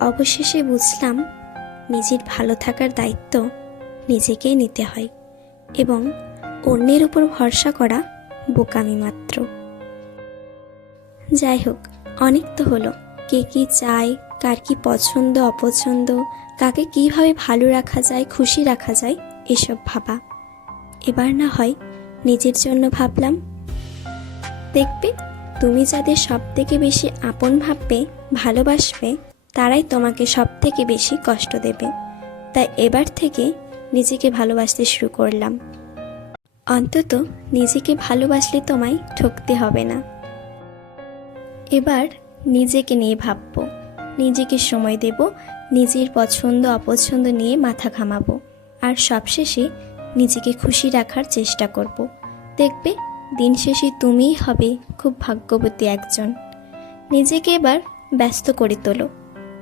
অবশেষে বুঝলাম নিজের ভালো থাকার দায়িত্ব নিজেকেই নিতে হয় এবং অন্যের উপর ভরসা করা বোকামি মাত্র। যাই হোক, অনেক তো হলো কে কী চায়, কার কী পছন্দ অপছন্দ, কাকে কীভাবে ভালো রাখা যায়, খুশি রাখা যায়, এসব ভাবা। এবার না হয় নিজের জন্য ভাবলাম। দেখবে, তুমি যাদের সব থেকে বেশি আপন ভাববে, ভালোবাসবে, তারাই তোমাকে সব থেকে বেশি কষ্ট দেবে। তাই এবার থেকে নিজেকে ভালোবাসতে শুরু করলাম। অন্তত নিজেকে ভালোবাসলে তোমায় ঠকতে হবে না। এবার নিজেকে নিয়ে ভাববো, নিজেকে সময় দেব, নিজের পছন্দ অপছন্দ নিয়ে মাথা ঘামাবো, আর সবশেষে নিজেকে খুশি রাখার চেষ্টা করব। দেখবে, দিন শেষে তুমিই হবে খুব ভাগ্যবতী একজন। নিজেকে এবার ব্যস্ত করে তোলো।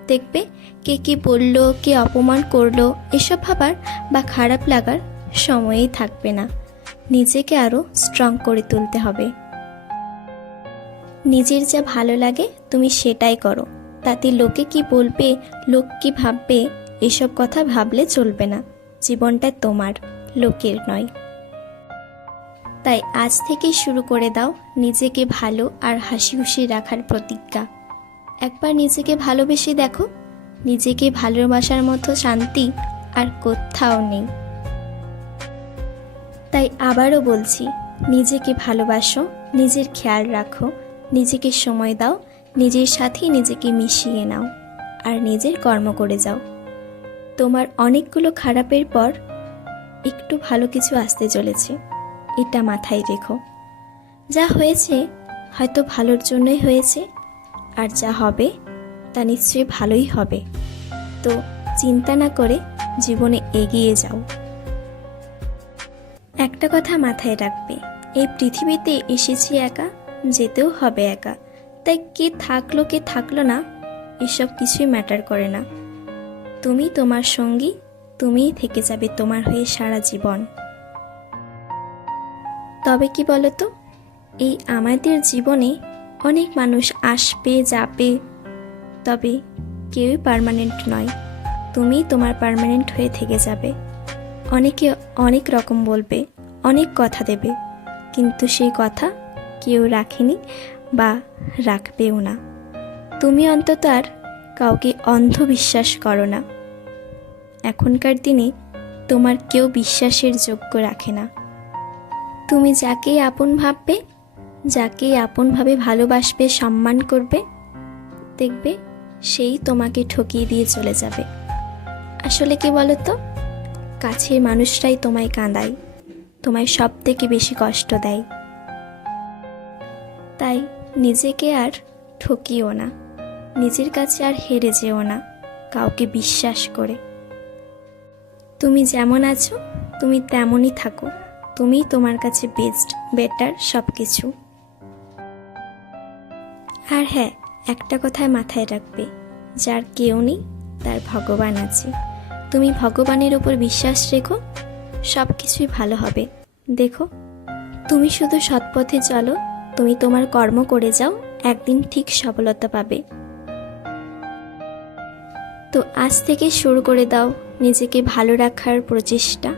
দেখবে, কে কী বললো, কে অপমান করলো, এসব ভাবার বা খারাপ লাগার সময়ই থাকবে না। নিজেকে আরও স্ট্রং করে তুলতে হবে। নিজের যা ভালো লাগে তুমি সেটাই করো। তাতে লোকে কি বলবে, লোক কি ভাববে, এসব কথা ভাবলে চলবে না। জীবনটা তোমার, লোকের নয়। তাই আজ থেকেই শুরু করে দাও নিজেকে ভালো আর হাসি খুশি রাখার প্রতিজ্ঞা। একবার নিজেকে ভালোবেসে দেখো, নিজেকে ভালোবাসার মতো শান্তি আর কোথাও নেই। তাই আবারও বলছি, নিজেকে ভালোবাসো, নিজের খেয়াল রাখো, নিজেকে সময় দাও, নিজের সাথেই নিজেকে মিশিয়ে নাও, আর নিজের কর্ম করে যাও। তোমার অনেকগুলো খারাপের পর একটু ভালো কিছু আসতে চলেছে, এটা মাথায় রেখো। যা হয়েছে হয়তো ভালোর জন্যই হয়েছে, আর যা হবে তা নিশ্চয়ই ভালোই হবে। তো চিন্তা না করে জীবনে এগিয়ে যাও। একটা কথা মাথায় রাখবে, এই পৃথিবীতে এসেছি একা, যেতেও হবে একা। তাই কে থাকলো কে থাকলো না এসব কিছুই ম্যাটার করে না। তুমি তোমার সঙ্গী, তুমিই থেকে যাবে তোমার হয়ে সারা জীবন। তবে কি বলো তো, এই আমাদের জীবনে অনেক মানুষ আসবে যাবে, তবে কেউই পার্মানেন্ট নয়। তুমি তোমার পার্মানেন্ট হয়ে থেকে যাবে। অনেকে অনেক রকম বলবে, অনেক কথা দেবে, কিন্তু সেই কথা কেউ রাখেনি বা রাখবেও না। তুমি অন্তত আর কাউকে অন্ধবিশ্বাস করো না। এখনকার দিনে তোমার কেউ বিশ্বাসের যোগ্য রাখে না। তুমি যাকেই আপন ভাববে, যাকেই আপনভাবে ভালোবাসবে, সম্মান করবে, দেখবে সেই তোমাকে ঠকিয়ে দিয়ে চলে যাবে। আসলে কি বলো তো, কাছের মানুষরাই তোমায় কাঁদায়, তোমায় সব থেকে বেশি কষ্ট দেয়। তাই নিজেকে আর ঠকিও না, নিজের কাছে আর হেরে যেও না কাউকে বিশ্বাস করে। তুমি যেমন আছো তুমি তেমনই থাকো, তুমিই তোমার কাছে বেস্ট, বেটার সব কিছু। আর হ্যাঁ, একটা কথায় মাথায় রাখবে, যার কেউ নেই তার ভগবান আছে। তুমি ভগবানের উপর বিশ্বাস রেখো, সব কিছুই ভালো হবে। দেখো, তুমি শুধু সৎপথে চলো, তুমি তোমার কর্ম করে যাও, একদিন ঠিক সফলতা পাবে। তো আজ থেকে শুরু করে দাও নিজেকে ভালো রাখার প্রচেষ্টা।